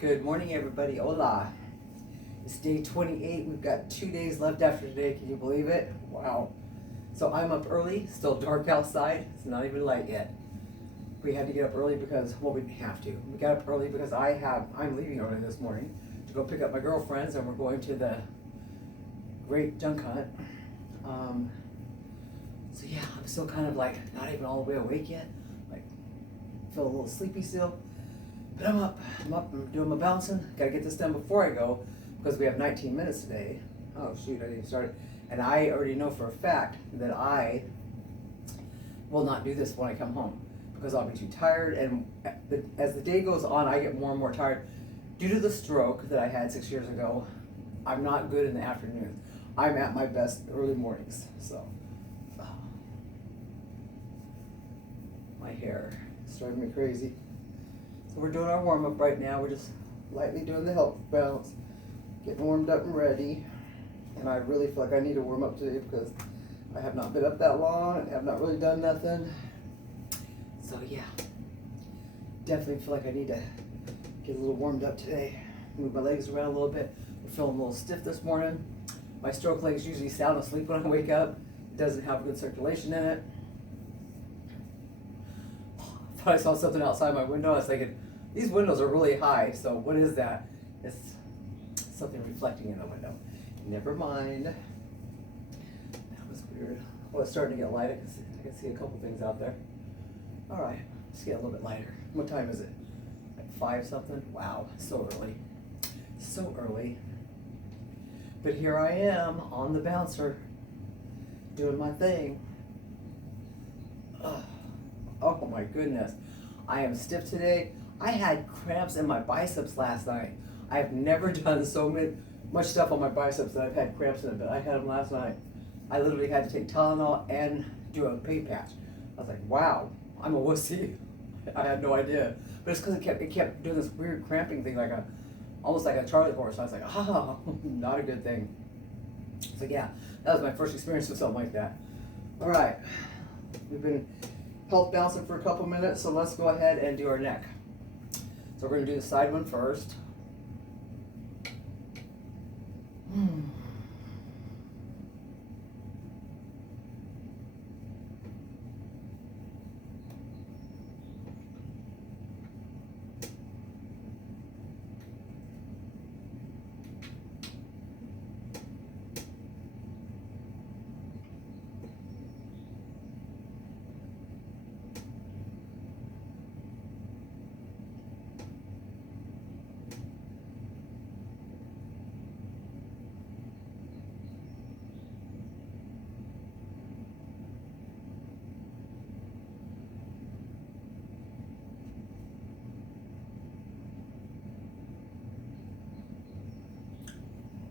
Good morning, everybody. Hola. It's day 28. We've got 2 days left after today. Can you believe it? Wow. So I'm up early, still dark outside. It's not even light yet. We had to get up early because, well, we have to. We got up early because I'm leaving early this morning to go pick up my girlfriends, and we're going to the great junk hunt. So yeah, I'm still kind of like not even all the way awake yet. Like, feel a little sleepy still. But I'm up, I'm doing my bouncing. Gotta get this done before I go because we have 19 minutes today. Oh shoot, I didn't even start it. And I already know for a fact that I will not do this when I come home because I'll be too tired. And as the day goes on, I get more and more tired. Due to the stroke that I had 6 years ago, I'm not good in the afternoon. I'm at my best early mornings, so. My hair is driving me crazy. So we're doing our warm up right now. We're just lightly doing the health bounce, getting warmed up and ready. And I really feel like I need to warm up today because I have not been up that long and have not really done nothing. So yeah, definitely feel like I need to get a little warmed up today. Move my legs around a little bit. We're feeling a little stiff this morning. My stroke legs usually sound asleep when I wake up. It doesn't have good circulation in it. I thought I saw something outside my window. I was thinking, these windows are really high, so what is that? It's something reflecting in the window. Never mind. That was weird. Oh, it's starting to get light. I can see a couple things out there. All right, let's get a little bit lighter. What time is it? Like 5 something? Wow, so early. So early. But here I am on the bouncer, doing my thing. Ugh. Oh my goodness. I am stiff today. I had cramps in my biceps last night. I have never done so much stuff on my biceps that I've had cramps in it, but I had them last night. I literally had to take Tylenol and do a pain patch. I was like, wow, I'm a wussy. I had no idea. But it's because it kept doing this weird cramping thing, almost like a Charlie horse. I was like, oh, not a good thing. So yeah, that was my first experience with something like that. All right, we've been health bouncing for a couple minutes, so let's go ahead and do our neck. So we're going to do the side one first.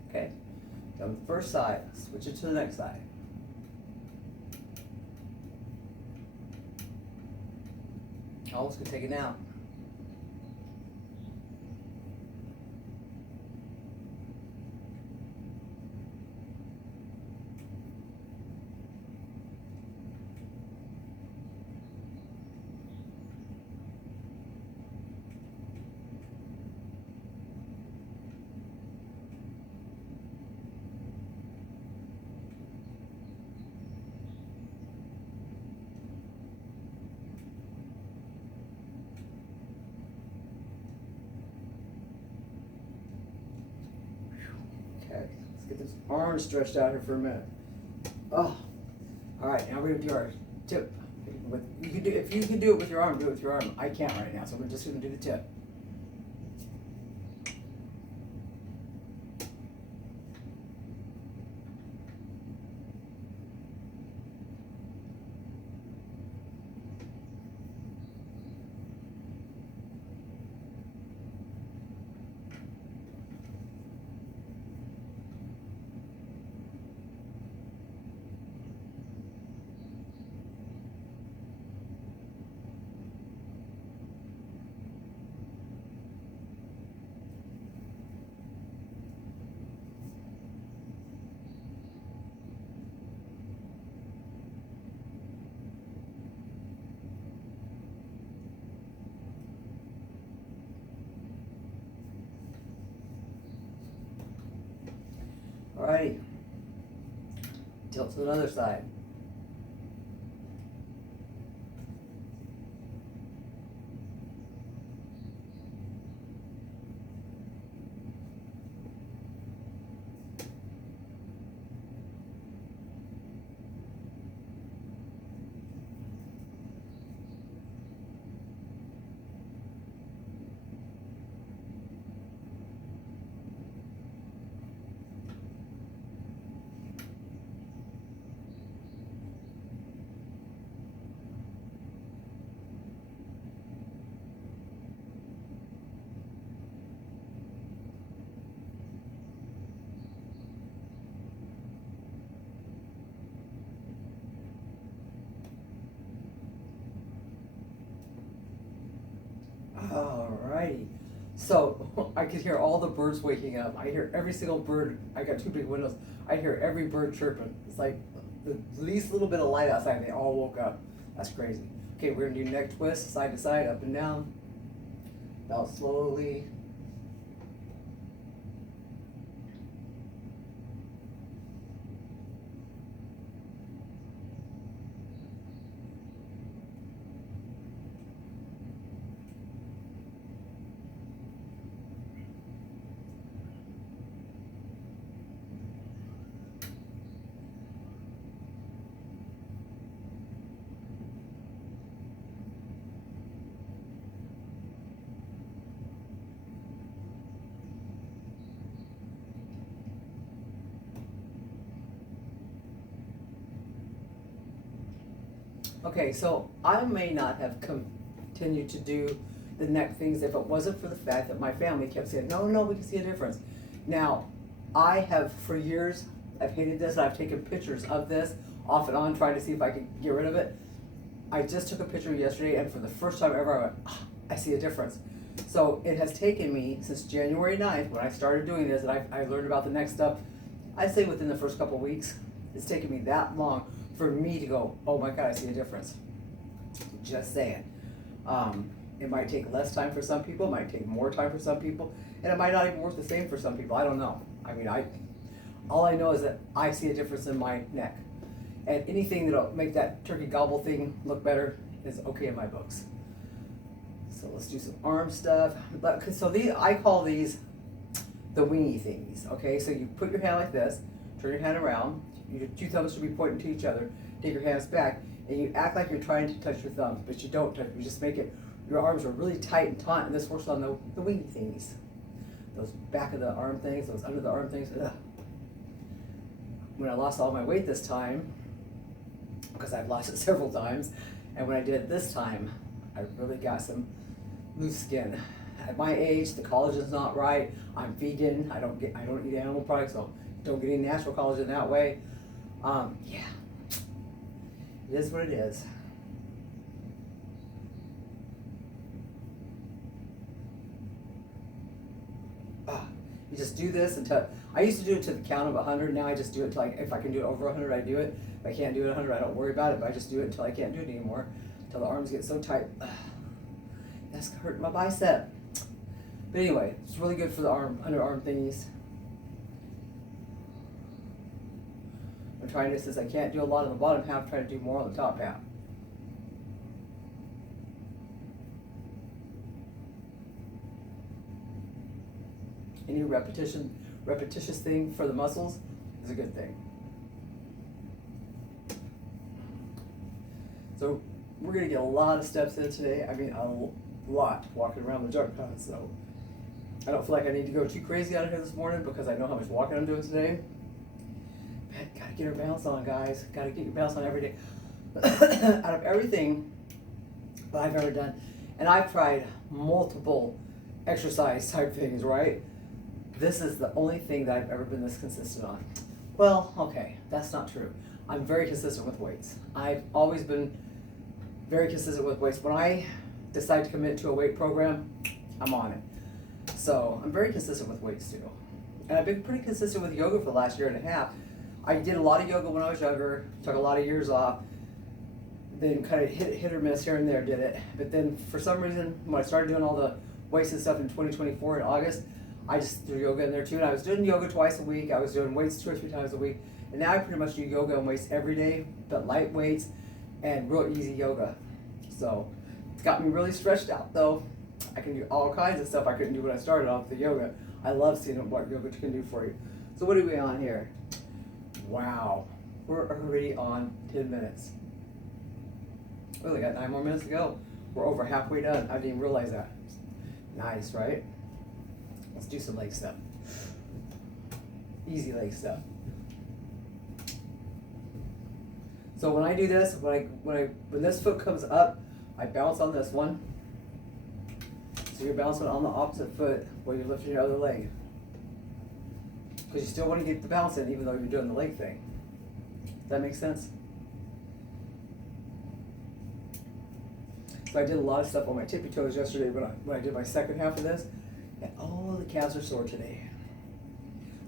Okay, done the first side, switch it to the next side. Almost could take it out. Okay, let's get this arm stretched out here for a minute. Oh, all right, now we're gonna do our tip. If you can do it with your arm, do it with your arm. I can't right now, so we're just gonna do the tip. Alrighty. Tilt to the other side. Alrighty. So I could hear all the birds waking up. I hear every single bird. I got two big windows. I hear every bird chirping. It's like the least little bit of light outside. They all woke up. That's crazy. Okay, we're gonna do neck twist, side to side, up and down. Out slowly. Okay, so I may not have continued to do the neck things if it wasn't for the fact that my family kept saying, no, no, we can see a difference. Now, I have for years, I've hated this, and I've taken pictures of this off and on, trying to see if I could get rid of it. I just took a picture yesterday, and for the first time ever, I went, I see a difference. So it has taken me since January 9th, when I started doing this, and I learned about the neck stuff, I'd say within the first couple of weeks. It's taken me that long for me to go, oh my God, I see a difference. Just saying. It might take less time for some people, it might take more time for some people, and it might not even work the same for some people. I don't know. I mean, all I know is that I see a difference in my neck. And anything that'll make that turkey gobble thing look better is okay in my books. So let's do some arm stuff. So I call these the wingy thingies, okay? So you put your hand like this, turn your hand around, your two thumbs should be pointing to each other, take your hands back, and you act like you're trying to touch your thumbs, but you don't touch, you just make it, your arms are really tight and taut, and this works on the wingy thingies. Those back of the arm things, those under the arm things, ugh. When I lost all my weight this time, because I've lost it several times, and when I did it this time, I really got some loose skin. At my age, the collagen's not right. I'm vegan. I don't eat animal products, so don't get any natural collagen that way. Yeah, it is what it is. You just do this until, I used to do it to the count of 100, now I just do it till if I can do it over 100, I do it. If I can't do it 100, I don't worry about it, but I just do it until I can't do it anymore, until the arms get so tight. That's hurting my bicep. But anyway, it's really good for the underarm thingies. I'm trying to, since I can't do a lot on the bottom half, try to do more on the top half. Any repetitious thing for the muscles is a good thing. So we're gonna get a lot of steps in today. I mean, a lot walking around the junk hunt. So I don't feel like I need to go too crazy out of here this morning because I know how much walking I'm doing today. Man, gotta get our balance on, guys. Gotta get your balance on every day. Out of everything that I've ever done, and I've tried multiple exercise type things, right? This is the only thing that I've ever been this consistent on. Well, okay, that's not true. I'm very consistent with weights. I've always been very consistent with weights. When I decide to commit to a weight program, I'm on it. So I'm very consistent with weights too. And I've been pretty consistent with yoga for the last year and a half. I did a lot of yoga when I was younger, took a lot of years off, then kind of hit or miss here and there, did it. But then for some reason, when I started doing all the weights and stuff in 2024 in August, I just threw yoga in there too, and I was doing yoga twice a week. I was doing weights 2 or 3 times a week, and now I pretty much do yoga and weights every day, but light weights and real easy yoga. So it's got me really stretched out though. I can do all kinds of stuff I couldn't do when I started off the yoga. I love seeing what yoga can do for you. So what are we on here? Wow, we're already on 10 minutes. We only got 9 more minutes to go. We're over halfway done. I didn't even realize that. Nice, right? Let's do some leg stuff. Easy leg stuff. So when I do this, when this foot comes up, I bounce on this one. So you're bouncing on the opposite foot while you're lifting your other leg. Because you still want to get the bounce in even though you're doing the leg thing. Does that make sense? So I did a lot of stuff on my tippy toes yesterday when I did my second half of this. And all the calves are sore today.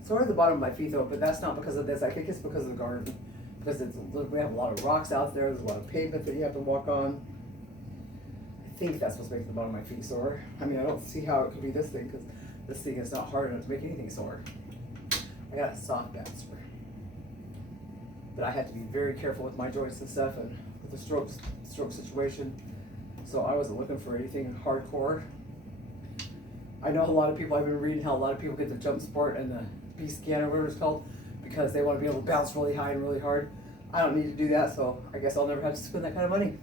Sore at the bottom of my feet though, but that's not because of this. I think it's because of the garden. Because we have a lot of rocks out there. There's a lot of pavement that you have to walk on. I think that's what's making the bottom of my feet sore. I mean, I don't see how it could be this thing because this thing is not hard enough to make anything sore. I got a soft bouncer. But I had to be very careful with my joints and stuff and with the stroke situation. So I wasn't looking for anything hardcore. I know a lot of people, I've been reading how a lot of people get the jump sport and the B-scan or whatever it's called because they want to be able to bounce really high and really hard. I don't need to do that, so I guess I'll never have to spend that kind of money.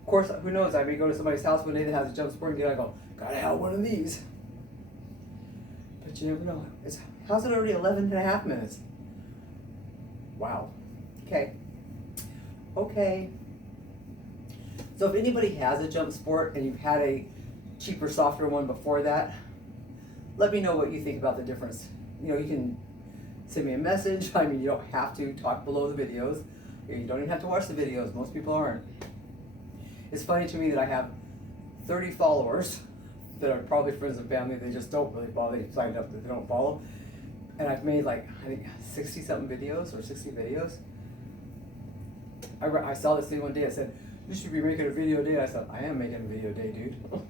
Of course, who knows, I may go to somebody's house one day that has a jump sport and I go, gotta have one of these. But you never know. How's it already 11.5 minutes? Wow. Okay. So if anybody has a jump sport and you've had a cheaper, softer one before that, let me know what you think about the difference. You know, you can send me a message. I mean, you don't have to talk below the videos. You don't even have to watch the videos. Most people aren't. It's funny to me that I have 30 followers that are probably friends and family. They just don't really follow. They signed up that they don't follow. And I've made like, I think 60 something videos or 60 videos. I saw this thing one day. I said, you should be making a video a day. I said, I am making a video a day, dude. That's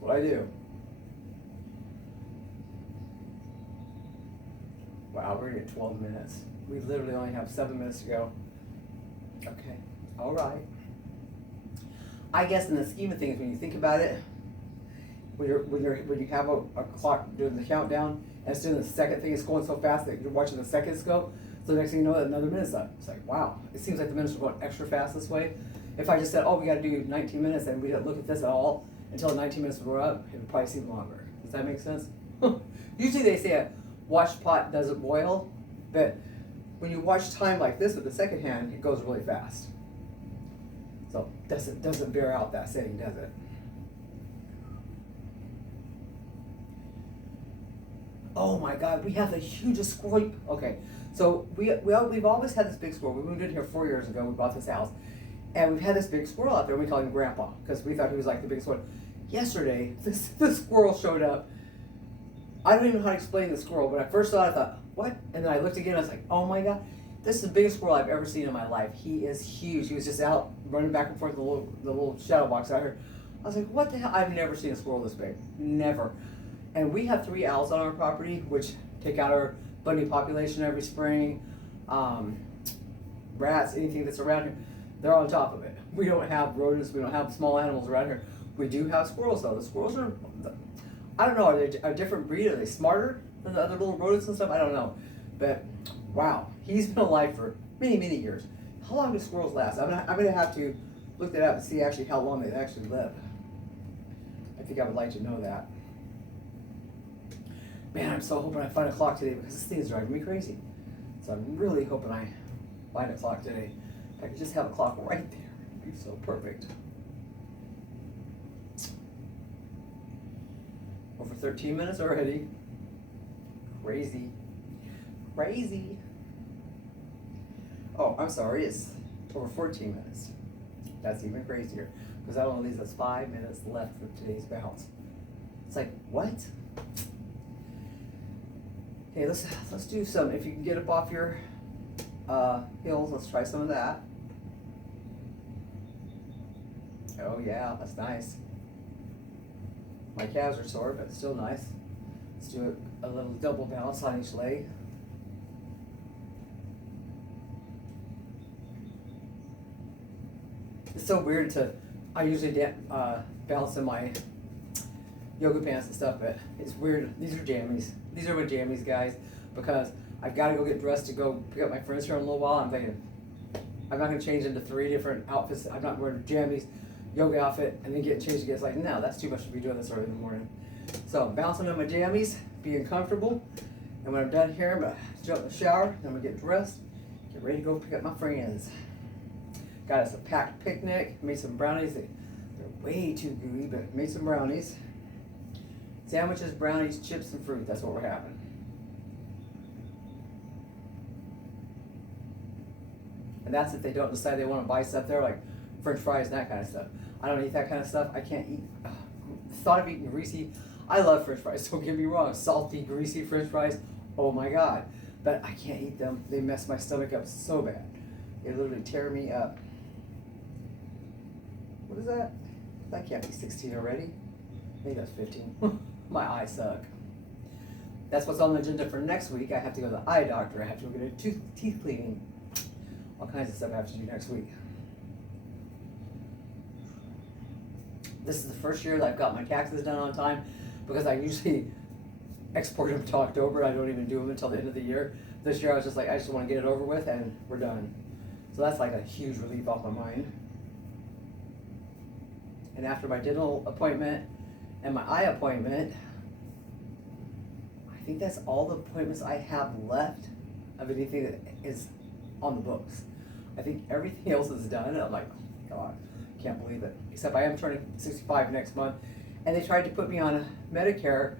what I do. Wow, we're at 12 minutes. We literally only have 7 minutes to go. Okay, all right. I guess in the scheme of things, when you think about it, when you have a clock doing the countdown, and it's doing the second thing, it's going so fast that you're watching the seconds go. So the next thing you know, another minute's up. It's like, wow. It seems like the minutes are going extra fast this way. If I just said, oh, we got to do 19 minutes, and we didn't look at this at all until 19 minutes were up, it would probably seem longer. Does that make sense? Usually they say a watch pot doesn't boil, but when you watch time like this with the second hand, it goes really fast. So doesn't bear out that saying, does it? Oh my God, we have the hugest squirrel. Okay, so we've always had this big squirrel. We moved in here 4 years ago. We bought this house, and we've had this big squirrel out there. We call him Grandpa because we thought he was like the biggest one. Yesterday, this squirrel showed up. I don't even know how to explain the squirrel. When I first saw it, I thought, what? And then I looked again. I was like, oh my God, this is the biggest squirrel I've ever seen in my life. He is huge. He was just out running back and forth the little shadow box out here. I was like, what the hell? I've never seen a squirrel this big. Never. And we have 3 owls on our property, which take out our bunny population every spring. Rats, anything that's around here, they're on top of it. We don't have rodents, we don't have small animals around here. We do have squirrels though. The squirrels are, I don't know, are they a different breed? Are they smarter than the other little rodents and stuff? I don't know. But wow, he's been alive for many, many years. How long do squirrels last? I'm gonna have to look that up and see actually how long they actually live. I think I would like to know that. Man, I'm so hoping I find a clock today because this thing is driving me crazy. So I'm really hoping I find a clock today. If I could just have a clock right there, it'd be so perfect. Over 13 minutes already. Crazy. Crazy. Oh, I'm sorry, it's over 14 minutes. That's even crazier because that only leaves us 5 minutes left for today's bounce. It's like, what? Okay, let's do some. If you can get up off your heels, let's try some of that. Oh yeah, that's nice. My calves are sore, but still nice. Let's do a little double balance on each leg. It's so weird I usually balance in my yoga pants and stuff, but it's weird. These are jammies. These are my jammies, guys, because I've got to go get dressed to go pick up my friends here in a little while. I'm thinking, I'm not going to change into 3 different outfits. I'm not wearing jammies, yoga outfit, and then get changed again. It's like, no, that's too much to be doing this early in the morning. So I'm bouncing on my jammies, being comfortable, and when I'm done here, I'm going to jump in the shower, then I'm going to get dressed, get ready to go pick up my friends. Got us a packed picnic, made some brownies. They're way too gooey, but made some brownies. Sandwiches, brownies, chips, and fruit. That's what we're having. And that's if they don't decide they want to buy stuff there, like French fries and that kind of stuff. I don't eat that kind of stuff. I can't eat. The thought of eating greasy. I love French fries. Don't get me wrong. Salty, greasy French fries. Oh my God. But I can't eat them. They mess my stomach up so bad. They literally tear me up. What is that? That can't be 16 already. I think that's 15. My eyes suck. That's what's on the agenda for next week. I have to go to the eye doctor. I have to go get a teeth cleaning. All kinds of stuff I have to do next week. This is the first year that I've got my taxes done on time, because I usually export them to October. I don't even do them until the end of the year. This year I was just like, I just want to get it over with and we're done. So that's like a huge relief off my mind. And after my dental appointment and my eye appointment, I think that's all the appointments I have left of anything that is on the books. I think everything else is done. I'm like, oh God, can't believe it. Except I am turning 65 next month, and they tried to put me on Medicare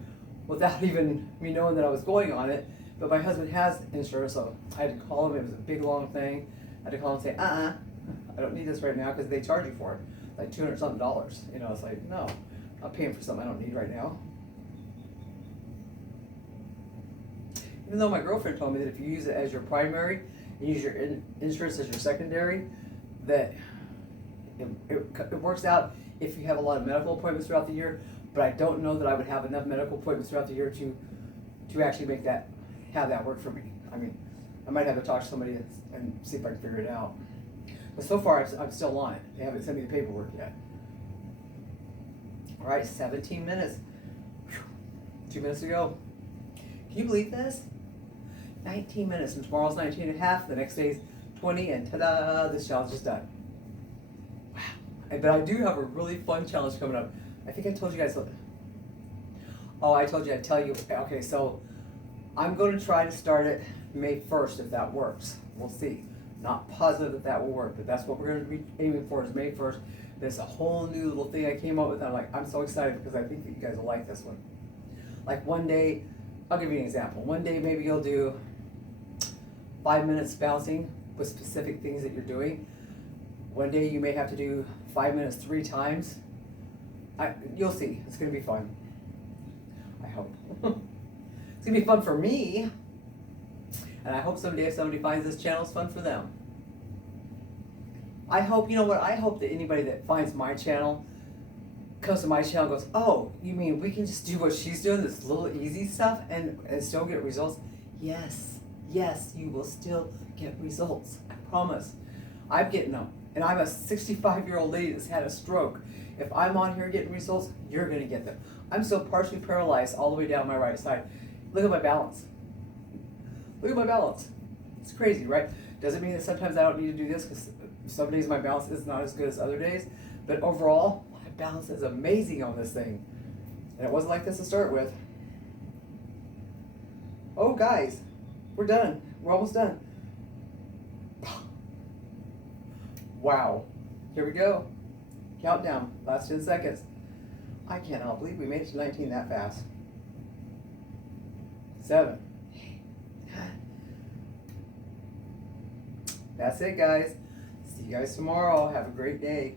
without even me knowing that I was going on it. But my husband has insurance, so I had to call him. It was a big long thing. I had to call him and say, I don't need this right now, because they charge you for it, like $200 something. You know, it's like, no, I'm not paying for something I don't need right now. Even though my girlfriend told me that if you use it as your primary and use your insurance as your secondary, that it works out if you have a lot of medical appointments throughout the year. But I don't know that I would have enough medical appointments throughout the year to actually have that work for me. I mean, I might have to talk to somebody and see if I can figure it out. But so far, I'm still on it. They haven't sent me the paperwork yet. All right, 17 minutes. Whew. 2 minutes to go. Can you believe this? 19 minutes, and tomorrow's 19 and a half, the next day's 20, and ta-da, this challenge is done. Wow. But I do have a really fun challenge coming up. I think I told you guys something. Oh, I told you I'd tell you. Okay, so I'm going to try to start it May 1st if that works. We'll see. Not positive that will work, but that's what we're going to be aiming for, is May 1st. There's a whole new little thing I came up with, and I'm so excited because I think that you guys will like this one. Like one day, I'll give you an example. One day maybe you'll do 5 minutes bouncing with specific things that you're doing. One day you may have to do 5 minutes 3 times. You'll see. It's going to be fun. I hope. It's going to be fun for me. And I hope someday if somebody finds this channel, it's fun for them. I hope, you know what, I hope that anybody that finds my channel, comes to my channel and goes, oh, you mean we can just do what she's doing, this little easy stuff, and still get results? Yes, you will still get results. I promise. I'm getting them. And I'm a 65-year-old lady that's had a stroke. If I'm on here getting results, you're going to get them. I'm so partially paralyzed all the way down my right side. Look at my balance. Look at my balance. It's crazy, right? Doesn't mean that sometimes I don't need to do this, because some days my balance is not as good as other days. But overall, my balance is amazing on this thing. And it wasn't like this to start with. Oh, guys, we're done. We're almost done. Wow. Here we go. Countdown. Last 10 seconds. I cannot believe we made it to 19 that fast. 7. 8. 9. That's it, guys. See you guys tomorrow. Have a great day.